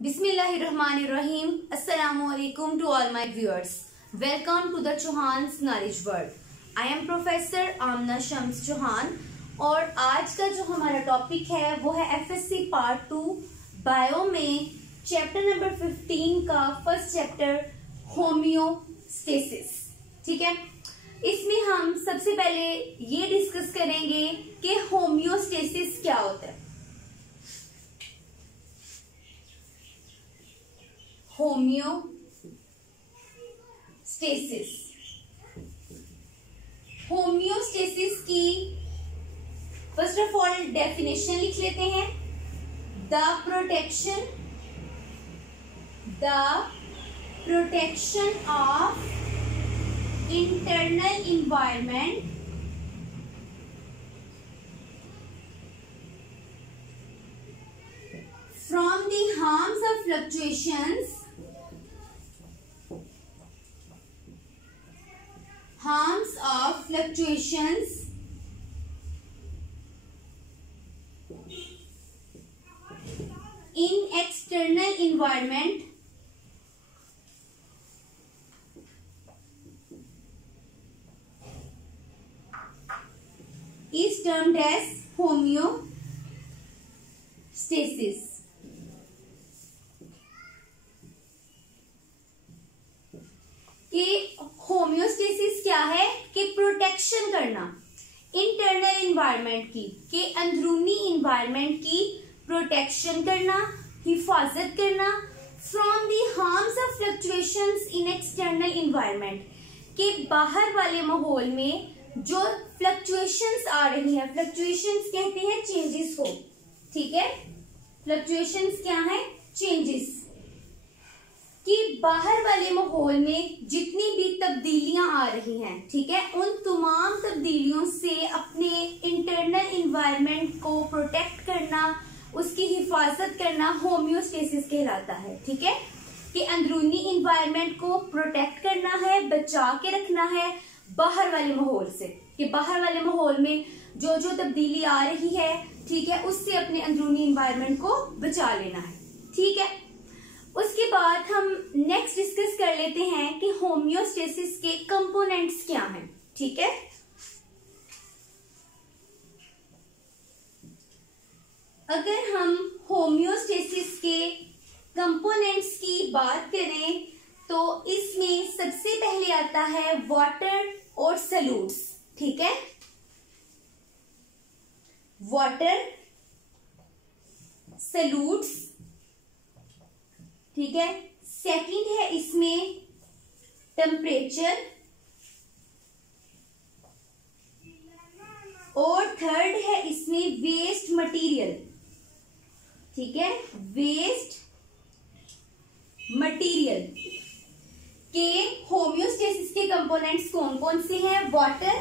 Bismillahirrahmanirrahim. Assalamu alaikum to all my viewers. Welcome to the Chauhan's Knowledge World. I am Professor Amna Shams Chauhan और आज का जो हमारा topic है वो है FSC पार्ट 2 बायो में चैप्टर नंबर 15 का फर्स्ट चैप्टर होम्योस्टेसिस। ठीक है, इसमें हम सबसे पहले ये डिस्कस करेंगे कि होम्योस्टेसिस क्या होता है। होम्योस्टेसिस की फर्स्ट ऑफ ऑल डेफिनेशन लिख लेते हैं। The protection of internal environment from the harms of fluctuations in external environment is termed as homeostasis। कि होम्योस्टेसिस क्या है कि प्रोटेक्शन करना इंटरनल इन्वायरमेंट की, कि अंदरूनी इन्वायरमेंट की प्रोटेक्शन करना, हिफाजत करना from the harms of fluctuations in external environment, के बाहर वाले माहौल में जो फ्लक्चुएशंस आ रही हैं, फ्लक्चुएशंस कहते हैं चेंजेस को। ठीक है, फ्लक्चुएशंस क्या है? चेंजेस। कि बाहर वाले माहौल में जितनी भी तब्दीलियां आ रही हैं, ठीक है, उन तमाम तब्दीलियों से अपने इंटरनल इन्वायरमेंट को प्रोटेक्ट करना, उसकी हिफाजत करना होम्योस्टेसिस कहलाता है। ठीक है, कि अंदरूनी इन्वायरमेंट को प्रोटेक्ट करना है, बचा के रखना है बाहर वाले माहौल से, कि बाहर वाले माहौल में जो जो तब्दीली आ रही है, ठीक है, उससे अपने अंदरूनी इन्वायरमेंट को बचा लेना है। ठीक है, उसके बाद हम नेक्स्ट डिस्कस कर लेते हैं कि होम्योस्टेसिस के कंपोनेंट्स क्या हैं। ठीक है, अगर हम होम्योस्टेसिस के कंपोनेंट्स की बात करें तो इसमें सबसे पहले आता है वाटर और सॉल्यूट्स। ठीक है, वाटर, सॉल्यूट्स। ठीक है, सेकंड है इसमें टेम्परेचर और थर्ड है इसमें वेस्ट मटेरियल। ठीक है, वेस्ट मटेरियल के होम्योस्टेसिस के कंपोनेंट्स कौन कौन से हैं? वाटर,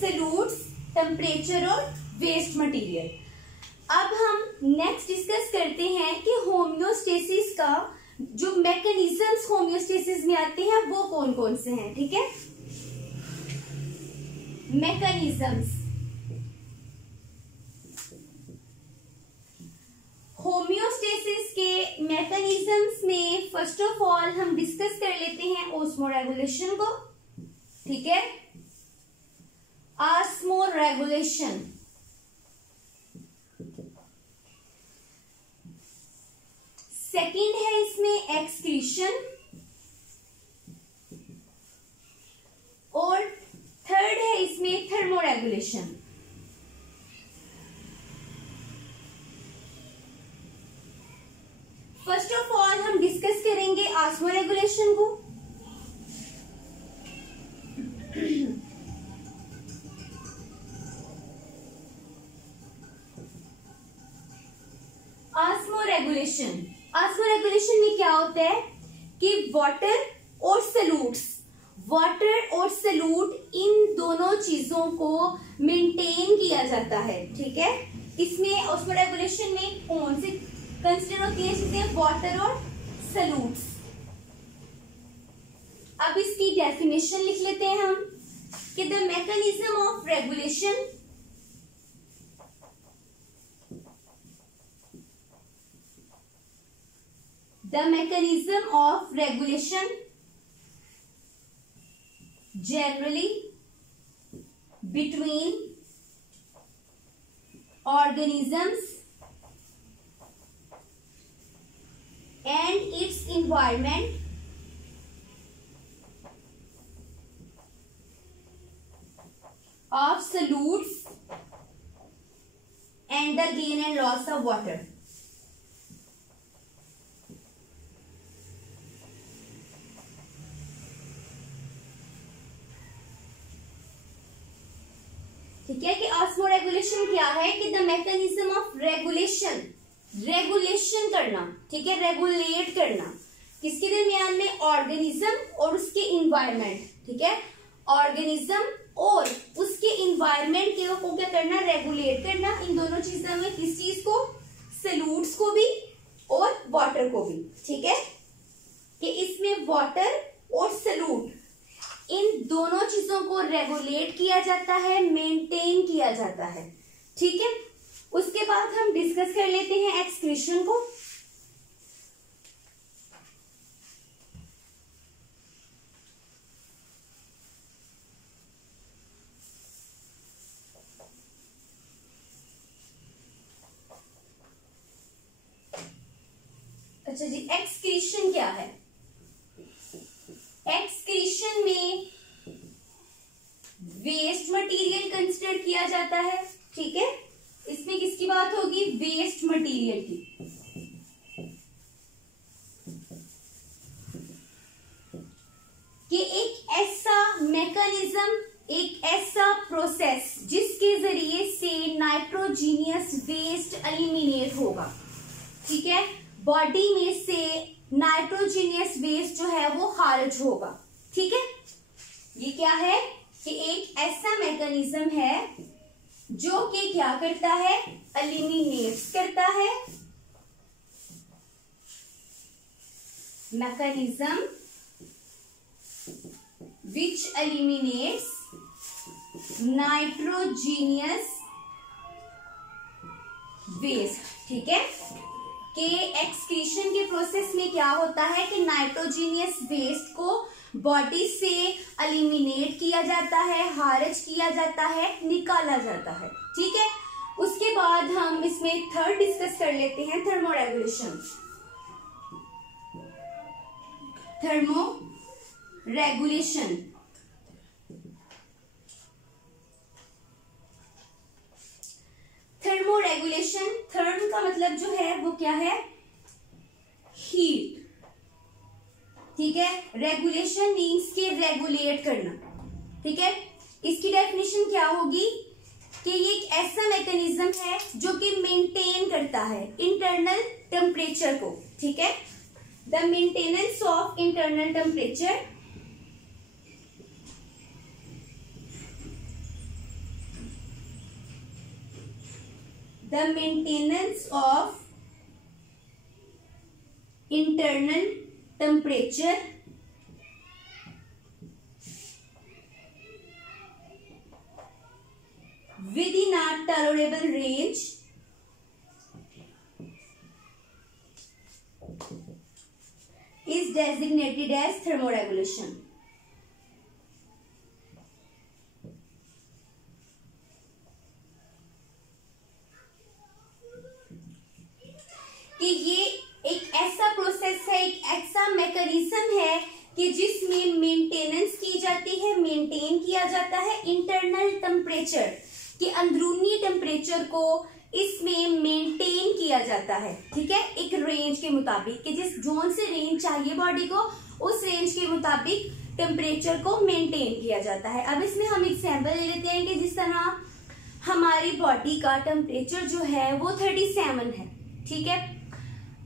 सॉल्यूट्स, टेम्परेचर और वेस्ट मटेरियल। अब हम नेक्स्ट डिस्कस करते हैं कि होम्योस्टेसिस का जो मैकेनिज्म्स होम्योस्टेसिस में आते हैं वो कौन कौन से हैं। ठीक है, मैकेनिज्म्स। होम्योस्टेसिस के मैकेनिज्म्स में फर्स्ट ऑफ ऑल हम डिस्कस कर लेते हैं ऑस्मोरेगुलेशन को। ठीक है, ऑस्मोरेगुलेशन। सेकंड है इसमें एक्सक्रीशन और थर्ड है इसमें थर्मोरेगुलेशन। फर्स्ट ऑफ ऑल हम डिस्कस करेंगे ऑस्मोरेगुलेशन को। ऑस्मोरेगुलेशन में क्या होता है कि वाटर और सॉल्यूट इन दोनों चीजों को मेंटेन किया जाता है। ठीक है, इसमें ऑस्मोरेगुलेशन में कौन से कंसिडर होती है चीजें? वाटर और सॉल्यूट्स। अब इसकी डेफिनेशन लिख लेते हैं हम कि the mechanism of regulation the mechanism of regulation generally between organisms and its environment of solutes and the gain and loss of water. ठीक है कि ऑस्मोरेगुलेशन क्या है कि the mechanism of regulation, regulation करना, ठीक है, रेगुलेट करना किसके दरमियान में, ऑर्गेनिज्म और उसके इन्वायरमेंट, ठीक है, ऑर्गेनिज्म और उसके इन्वायरमेंट के को क्या करना, रेगुलेट करना। इन दोनों चीजों में किस चीज को, सॉल्यूट्स को भी और वाटर को भी, ठीक है, कि इसमें वाटर और सॉल्यूट इन दोनों चीजों को रेगुलेट किया जाता है, मेंटेन किया जाता है, ठीक है। उसके बाद हम डिस्कस कर लेते हैं एक्सक्रीशन को। अच्छा जी, एक्सक्रीशन क्या है? एक्सक्रीशन में वेस्ट मटेरियल कंसिडर किया जाता है, ठीक है। इसमें किसकी बात होगी, वेस्ट मटेरियल की। कि एक ऐसा मैकेनिज्म, एक ऐसा प्रोसेस जिसके जरिए से नाइट्रोजीनियस वेस्ट एलिमिनेट होगा, ठीक है, बॉडी में से नाइट्रोजीनियस वेस्ट जो है वो खारिज होगा, ठीक है। ये क्या है कि एक ऐसा मैकेनिज्म है जो कि क्या करता है, एलिमिनेट्स करता है, mechanism which eliminates nitrogenous waste, ठीक है, कि एक्सक्रीशन के प्रोसेस में क्या होता है कि नाइट्रोजीनियस वेस्ट को बॉडी से एलिमिनेट किया जाता है, खारिज किया जाता है, निकाला जाता है, ठीक है। उसके बाद हम इसमें थर्ड डिस्कस कर लेते हैं, थर्मोरेगुलेशन। थर्मोरेगुलेशन थर्मोरेगुलेशन, थर्म का मतलब जो है वो क्या है, हीट, ठीक है। रेगुलेशन मीन्स के रेगुलेट करना, ठीक है। इसकी डेफिनेशन क्या होगी कि ये एक ऐसा मैकेनिज्म है जो कि मेंटेन करता है इंटरनल टेम्परेचर को, ठीक है। The maintenance of internal temperature the maintenance of internal temperature within a tolerable range is designated as thermoregulation. कि ये एक ऐसा प्रोसेस है, एक ऐसा मैकेनिज्म है कि जिसमें मेंटेनेंस की जाती है, मेंटेन किया जाता है इंटरनल टेम्परेचर, कि अंदरूनी टेम्परेचर को इसमें मेंटेन किया जाता है, ठीक है, एक रेंज के मुताबिक, कि जिस जोन से रेंज चाहिए बॉडी को उस रेंज के मुताबिक टेम्परेचर को मेंटेन किया जाता है। अब इसमें हम एग्जांपल ले लेते हैं कि जिस तरह हमारी बॉडी का टेम्परेचर जो है वो 37 है, ठीक है।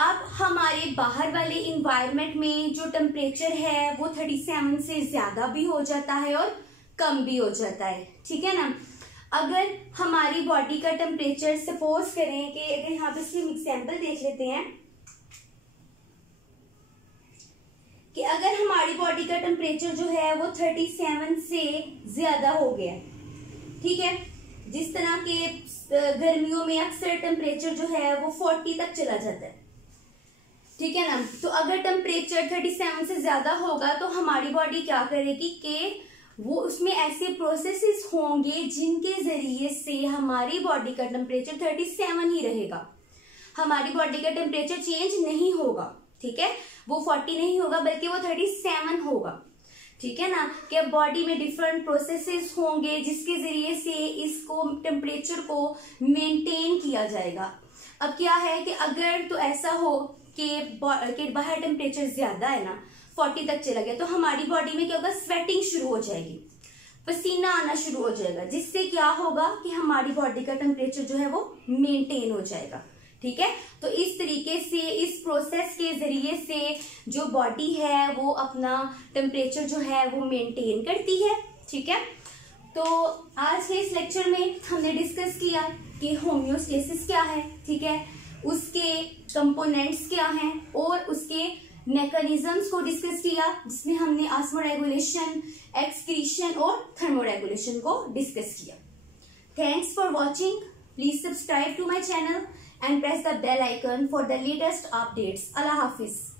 अब हमारे बाहर वाले इन्वायरमेंट में जो टेम्परेचर है वो 37 से ज्यादा भी हो जाता है और कम भी हो जाता है, ठीक है ना। अगर हमारी बॉडी का टेम्परेचर सपोज करें कि अगर यहाँ पे इसकी एग्जांपल देख लेते हैं कि अगर हमारी बॉडी का टेम्परेचर जो है वो 37 से ज्यादा हो गया, ठीक है, जिस तरह के गर्मियों में अक्सर टेम्परेचर जो है वो 40 तक चला जाता है, ठीक है ना। तो अगर टेम्परेचर 37 से ज्यादा होगा तो हमारी बॉडी क्या करेगी कि वो उसमें ऐसे प्रोसेसेस होंगे जिनके जरिए से हमारी बॉडी का टेम्परेचर 37 ही रहेगा, हमारी बॉडी का टेम्परेचर चेंज नहीं होगा। ठीक है, वो 40 नहीं होगा बल्कि वो 37 होगा। ठीक है ना, कि बॉडी में डिफरेंट प्रोसेसेस होंगे जिसके जरिए से इसको टेम्परेचर को मेंटेन किया जाएगा। अब क्या है कि अगर तो ऐसा हो कि बाहर टेम्परेचर ज्यादा है ना, 40 तक चला गया, तो हमारी बॉडी में क्या होगा, स्वेटिंग शुरू हो जाएगी, पसीना आना शुरू हो जाएगा, जिससे क्या होगा कि हमारी बॉडी का टेम्परेचर जो है वो मेंटेन हो जाएगा। ठीक है, तो इस तरीके से इस प्रोसेस के जरिए से जो बॉडी है वो अपना टेम्परेचर जो है वो मेंटेन करती है। ठीक है, तो आज के इस लेक्चर में हमने डिस्कस किया कि होम्योस्टेसिस क्या है। ठीक है, उसके कंपोनेंट्स क्या हैं और उसके मैकेनिज्म्स को डिस्कस किया, जिसमें हमने ऑस्मोरेगुलेशन, एक्सक्रीशन और थर्मोरेगुलेशन को डिस्कस किया। Thanks for watching. Please subscribe to my channel and press the bell icon for the latest updates. Allah Hafiz.